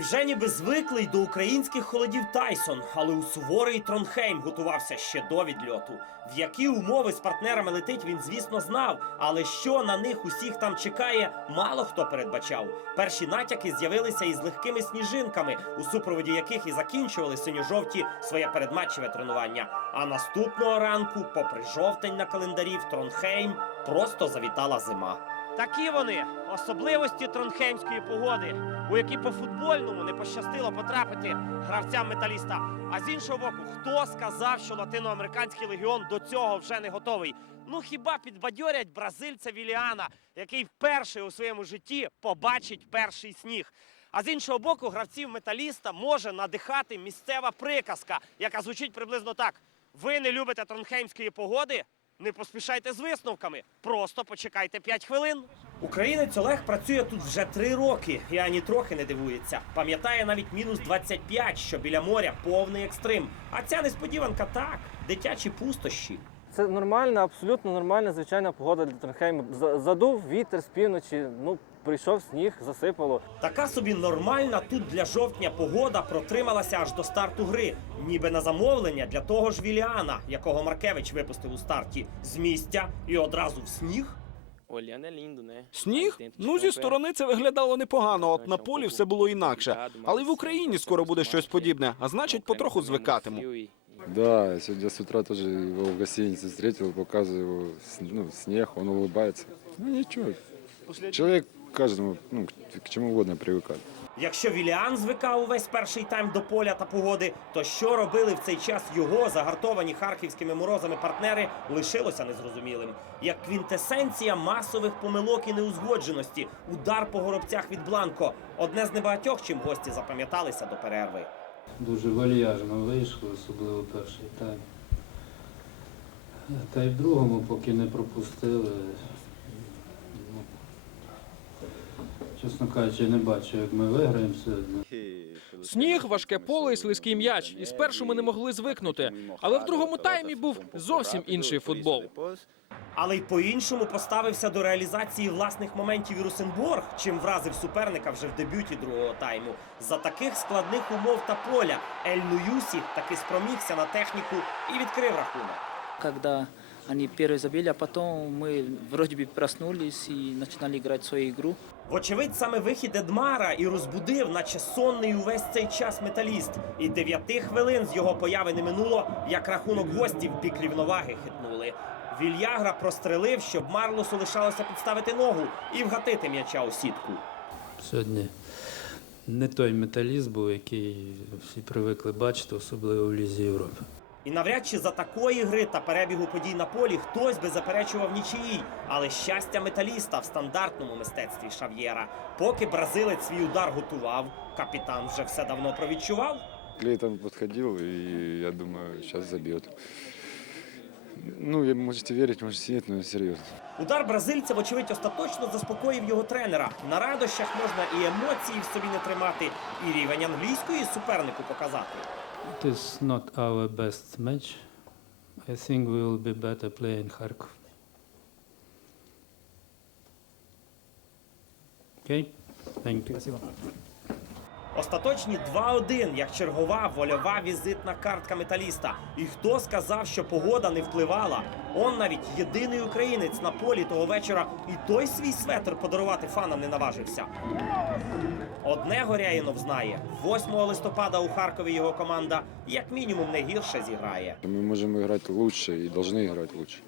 Вже ніби звиклий до українських холодів Тайсон, але у суворий Тронхейм готувався ще до відльоту. В які умови з партнерами летить, він, звісно, знав. Але що на них усіх там чекає, мало хто передбачав. Перші натяки з'явилися із легкими сніжинками, у супроводі яких і закінчували синьо-жовті своє передматчеве тренування. А наступного ранку, попри жовтень на календарі, в Тронхейм просто завітала зима. Такі вони особливості тронхеймської погоди, у які по футбольному не пощастило потрапити гравцям металіста. А з іншого боку, хто сказав, що латиноамериканський легіон до цього вже не готовий? Ну хіба підбадьорять бразильця Віліана, який вперше у своєму житті побачить перший сніг. А з іншого боку, гравців металіста може надихати місцева приказка, яка звучить приблизно так: ви не любите тронхеймської погоди? Не поспішайте з висновками, просто почекайте 5 хвилин. Українець Олег працює тут вже три роки і ані трохи не дивується. Пам'ятає навіть мінус 25, що біля моря повний екстрим. А ця несподіванка так, дитячі пустощі. Це нормальна, абсолютно нормальна, звичайна погода для Тронхейму. Задув вітер з півночі, ну прийшов сніг, засипало. Така собі нормальна тут для жовтня погода протрималася аж до старту гри, ніби на замовлення для того ж Віліана, якого Маркевич випустив у старті з місця і одразу в сніг. Сніг? Ну, зі сторони це виглядало непогано, от на полі все було інакше. Але в Україні скоро буде щось подібне, а значить, потроху звикатиму. Да, я сегодня с утра тоже его в гостинице встретил, показываю его, с- ну, снег, он улыбается. Ну ничего, человек каждому, ну, к- к чему угодно привыкает. Якщо Віліан звикав увесь перший тайм до поля та погоди, то що робили в цей час його загартовані харківськими морозами партнери, лишилося незрозумілим. Як квінтесенція масових помилок і неузгодженості, удар по горобцях від Бланко одне з небагатьох, чим гості запам'яталися до перерви. Дуже вальяжно вийшло, особливо перший тайм. Та й в другому, поки не пропустили. Ну, чесно кажучи, не бачу, як ми виграємо сьогодні. Сніг, важке поле і слизький м'яч. І спершу ми не могли звикнути. Але в другому таймі був зовсім інший футбол. Але й по-іншому поставився до реалізації власних моментів і Русенборг, чим вразив суперника вже в дебюті другого тайму. За таких складних умов та поля Ель Нуюсі таки спромігся на техніку і відкрив рахунок. когда они первые забили, а потом мы вроде бы проснулись и начинали играть свою игру. Вочевидь, саме вихід Едмара і розбудив, наче сонний увесь цей час металіст. І дев'яти хвилин з його появи не минуло, як рахунок гостів в бік рівноваги хитнули. Вільягра прострелив, щоб Марлосу лишалося підставити ногу і вгатити м'яча у сітку. Сьогодні не той металіст був, який всі привикли бачити, особливо в Лізі Європи. І навряд чи за такої гри та перебігу подій на полі хтось би заперечував нічиїй. Але щастя металіста в стандартному мистецтві Шав'єра. Поки бразилець свій удар готував, капітан вже все давно провідчував. Клейтон подходил, и я думаю, сейчас забьет. Ну, можете верить, можете нет, но серьезно. Удар бразильця, вочевидь, остаточно заспокоїв його тренера. На радощах можна і емоції в собі не тримати, і рівень англійської супернику показати. It is not our best match. I think we will be better playing Kharkov. Okay? Thank you. Остаточні 2-1, як чергова вольова візитна картка металіста. І хто сказав, що погода не впливала? Он навіть єдиний українець на полі того вечора і той свій светр подарувати фанам не наважився. Одне Горяїнов знає: 8 листопада у Харкові його команда як мінімум не гірше зіграє. Мы можем играть лучше и должны играть лучше.